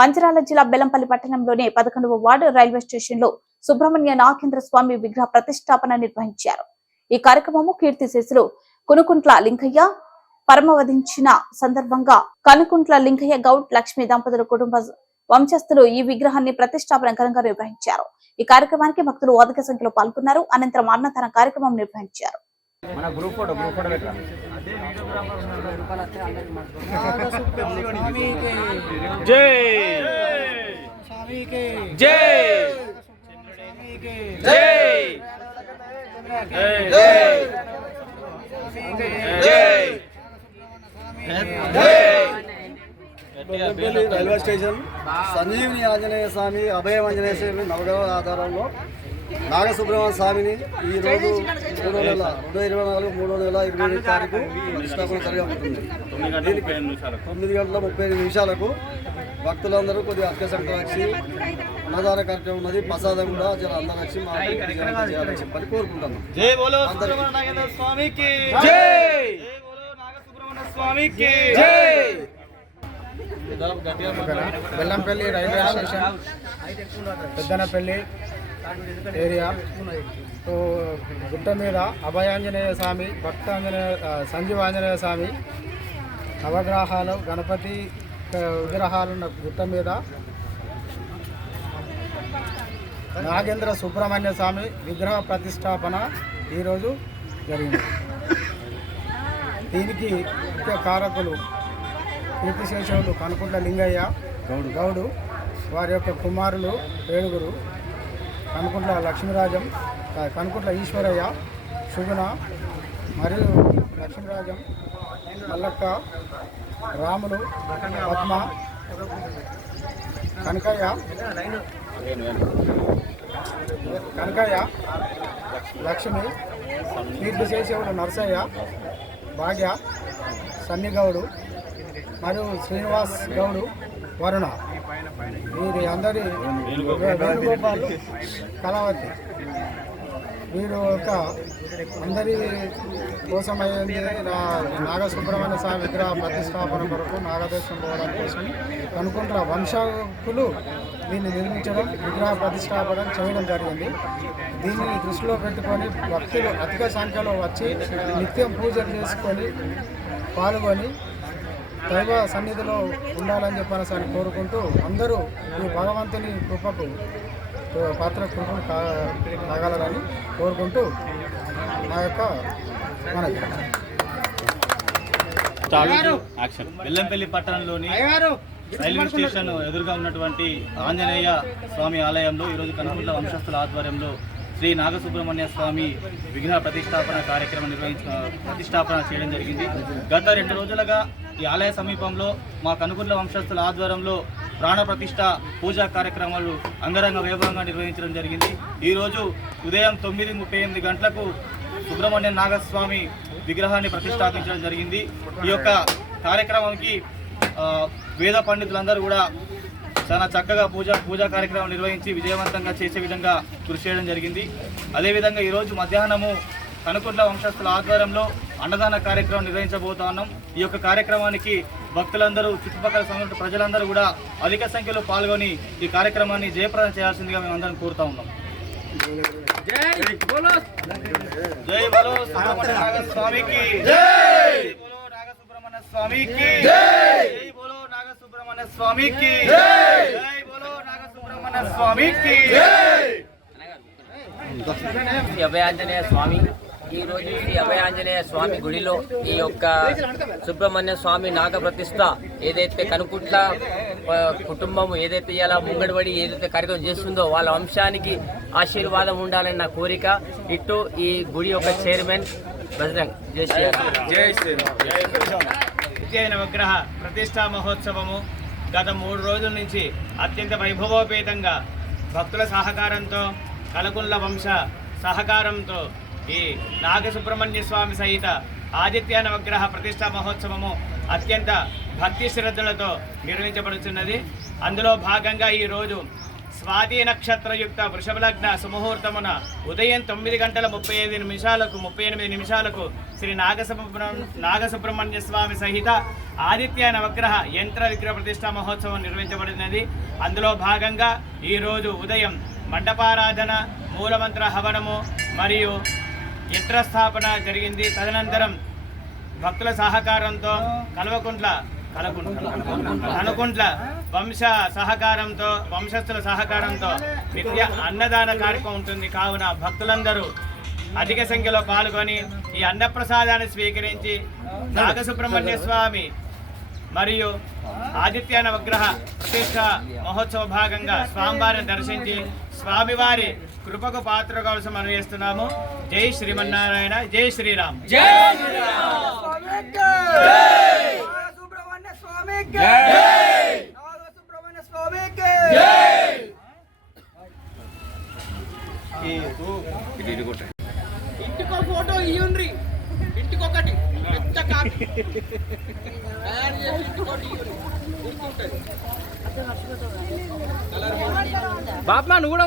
మంచిర్యాల జిల్లా బెల్లంపల్లి పట్టణంలోని 11వ ward railway station లో సుబ్రహ్మణ్య నాగేంద్ర స్వామి విగ్రహ ప్రతిష్టాపన నిర్వహించారు. ఈ కార్యక్రమము కీర్తిశేషులు కనుకుంట్ల లింగయ్య పరమవదించిన సందర్భంగా కనుకుంట్ల లింగయ్య గౌడ్ లక్ష్మి దంపతుల కుటుంబ వంశస్థులు ఈ విగ్రహాన్ని ప్రతిష్టాపన ఘనంగా నిర్వహించారు. ఈ కార్యక్రమానికి భక్తులు అధిక సంఖ్యలో పాల్గొన్నారు. అనంతరం అన్నదాన కార్యక్రమం నిర్వహించారు. రైల్వే స్టేషన్ సంజీవిని ఆంజనేయ స్వామి అభయం ఆంజనేయ స్వామి నవగ్రహ ఆధారంలో నాగసుబ్రహ్మణ్య స్వామిని ఈ రోజు 3 నెల 25 తారీఖు ప్రతిష్టాపన జరగబోతుంది. 9 గంటల 35 నిమిషాలకు భక్తులందరూ కొద్దిగా అత్యసంఖ్య వచ్చి అన్నదాన కార్యక్రమం ఉన్నది. ప్రసాదం కూడా జర అందరూ వచ్చి చేయాలని చెప్పని కోరుకుంటున్నాం. జై బోలో సుబ్రహ్మణ్య నాగేంద్ర స్వామికి జై. జై బోలో నాగసుబ్రహ్మణ్య స్వామికి జై. Bellampalli railway station Peddanapalli area గుట్ట మీద అభయాంజనేయ స్వామి సంజీవ ఆంజనేయ స్వామి నవగ్రహాలు గణపతి విగ్రహాలున్న గుట్ట మీద నాగేంద్ర సుబ్రహ్మణ్య స్వామి విగ్రహ ప్రతిష్టాపన ఈరోజు జరిగింది. దీనికి ముఖ్య కారకులు కీర్తిశేషులు కనుకుంట్ల లింగయ్య గౌడు వారి యొక్క కుమారులు 7 కనుకుంట్ల లక్ష్మీరాజం, కనుకుంట్ల ఈశ్వరయ్య, శుభన మరియు లక్ష్మీరాజం, మల్లక్క, రాములు, పద్మ, కనకయ్య, లక్ష్మి, కీర్తిశేషుడు నర్సయ్య, భాగ్య, సన్నిగౌడు మరియు శ్రీనివాస్ గౌడు, వరుణ, వీరి అందరి వేణుగోపాల్, కళావతి, వీరు ఒక అందరి కోసమైంది నాగసుబ్రహ్మణ్య స్వామి విగ్రహ ప్రతిష్టాపన కొరకు నాగదర్శనం పోవడం కోసం కనుకుంట్ల వంశకులు దీన్ని నిర్మించడం, విగ్రహ ప్రతిష్టాపన చేయడం జరిగింది. దీన్ని దృష్టిలో పెట్టుకొని భక్తులు అధిక సంఖ్యలో వచ్చి నిత్యం పూజలు చేసుకొని పాల్గొని దైవ సన్నిధిలో ఉండాలని చెప్పని కోరుకుంటూ అందరూ ఈ భగవంతుని కృపకు పాత్ర కృపను కాగలరని కోరుకుంటూ నా యొక్క మనకి బెల్లంపల్లి పట్టణంలోని రైల్వే స్టేషన్ ఎదురుగా ఉన్నటువంటి ఆంజనేయ స్వామి ఆలయంలో ఈరోజు కనుకుంట్ల వంశస్థుల ఆధ్వర్యంలో శ్రీ నాగసుబ్రహ్మణ్య స్వామి విగ్రహ ప్రతిష్టాపన కార్యక్రమం ప్రతిష్టాపన చేయడం జరిగింది. గత 2 రోజులుగా ఈ ఆలయ సమీపంలో మా కనుకుంట్ల వంశస్థుల ఆధ్వర్యంలో ప్రాణ ప్రతిష్ట పూజా కార్యక్రమాలు అంగరంగ వైభవంగా నిర్వహించడం జరిగింది. ఈరోజు ఉదయం 9:38 గంటలకు సుబ్రహ్మణ్య నాగస్వామి విగ్రహాన్ని ప్రతిష్టాపించడం జరిగింది. ఈ యొక్క కార్యక్రమానికి వేద పండితులందరూ కూడా చాలా చక్కగా పూజా కార్యక్రమం నిర్వహించి విజయవంతంగా చేసే విధంగా కృషి చేయడం జరిగింది. అదేవిధంగా ఈరోజు మధ్యాహ్నము కనుకుంట్ల వంశస్థుల ఆధ్వర్యంలో అన్నదాన కార్యక్రమం నిర్వహించబోతా ఉన్నాం. ఈ యొక్క కార్యక్రమానికి భక్తులందరూ, చుట్టుపక్కల సంబంధించిన ప్రజలందరూ కూడా అధిక సంఖ్యలో పాల్గొని ఈ కార్యక్రమాన్ని జయప్రదం చేయాల్సిందిగా మేము అందరం కోరుతా ఉన్నాం. జై బోలో సుబ్రహ్మణ్య నాగస్వామికి జై. బోలో నాగసుబ్రహ్మణ్య స్వామికి జై. బోలో నాగసుబ్రహ్మణ్య స్వామికి జై. బోలో నాగసుబ్రహ్మణ్య స్వామికి జై. అభయాంజనేయ స్వామి ఈరోజు శ్రీ అభయాంజనేయ స్వామి గుడిలో ఈ యొక్క సుబ్రహ్మణ్య స్వామి నాగ ప్రతిష్ట ఏదైతే కనుకుంట్ల కుటుంబం ఏదైతే ఇలా ముంగడిపడి ఏదైతే కార్యక్రమం చేస్తుందో వాళ్ళ వంశానికి ఆశీర్వాదం ఉండాలని నా కోరిక. ఇటు ఈ గుడి యొక్క చైర్మన్ బజరంగ్. జై శ్రీరామ్. నవగ్రహ ప్రతిష్టా మహోత్సవము గత 3 రోజుల నుంచి అత్యంత వైభవోపేతంగా భక్తుల సహకారంతో, కనుకుంట్ల వంశ సహకారంతో ఈ నాగసుబ్రహ్మణ్య స్వామి సహిత ఆదిత్య నవగ్రహ ప్రతిష్టా మహోత్సవము అత్యంత భక్తి శ్రద్ధలతో నిర్వహించబడుతున్నది. అందులో భాగంగా ఈరోజు స్వాతి నక్షత్రయుక్త వృషభ లగ్న సుముహూర్తమున ఉదయం 9:38 శ్రీ నాగసుబ్రహ్మణ్య స్వామి సహిత ఆదిత్య నవగ్రహ యంత్ర విగ్రహ ప్రతిష్ఠా మహోత్సవం నిర్వహించబడినది. అందులో భాగంగా ఈరోజు ఉదయం మండపారాధన, మూలమంత్ర హవనము మరియు యంత్రస్థాపన జరిగింది. తదనంతరం భక్తుల సహకారంతో కనుకుంట్ల వంశ సహకారంతో వంశస్థుల సహకారంతో నిత్య అన్నదాన కార్యక్రమం ఉంటుంది. కావున భక్తులందరూ అధిక సంఖ్యలో పాల్గొని ఈ అన్నప్రసాదాన్ని స్వీకరించి నాగసుబ్రహ్మణ్య స్వామి మరియు ఆదిత్య నవగ్రహ ప్రతిష్ట మహోత్సవ భాగంగా స్వామివారిని దర్శించి స్వామివారి కృపకు పాత్ర కోసం అనుభవిస్తున్నాము. జై శ్రీమన్నారాయణ, జై శ్రీరామ్. ఇంటికో ఫోటో ఇయ్యండి, ఇంటికొకటి పెద్ద కాపీ తయారు చేసి ఇంటికోటి ఇయ్యండి. బాప్మా నువ్వు కూడా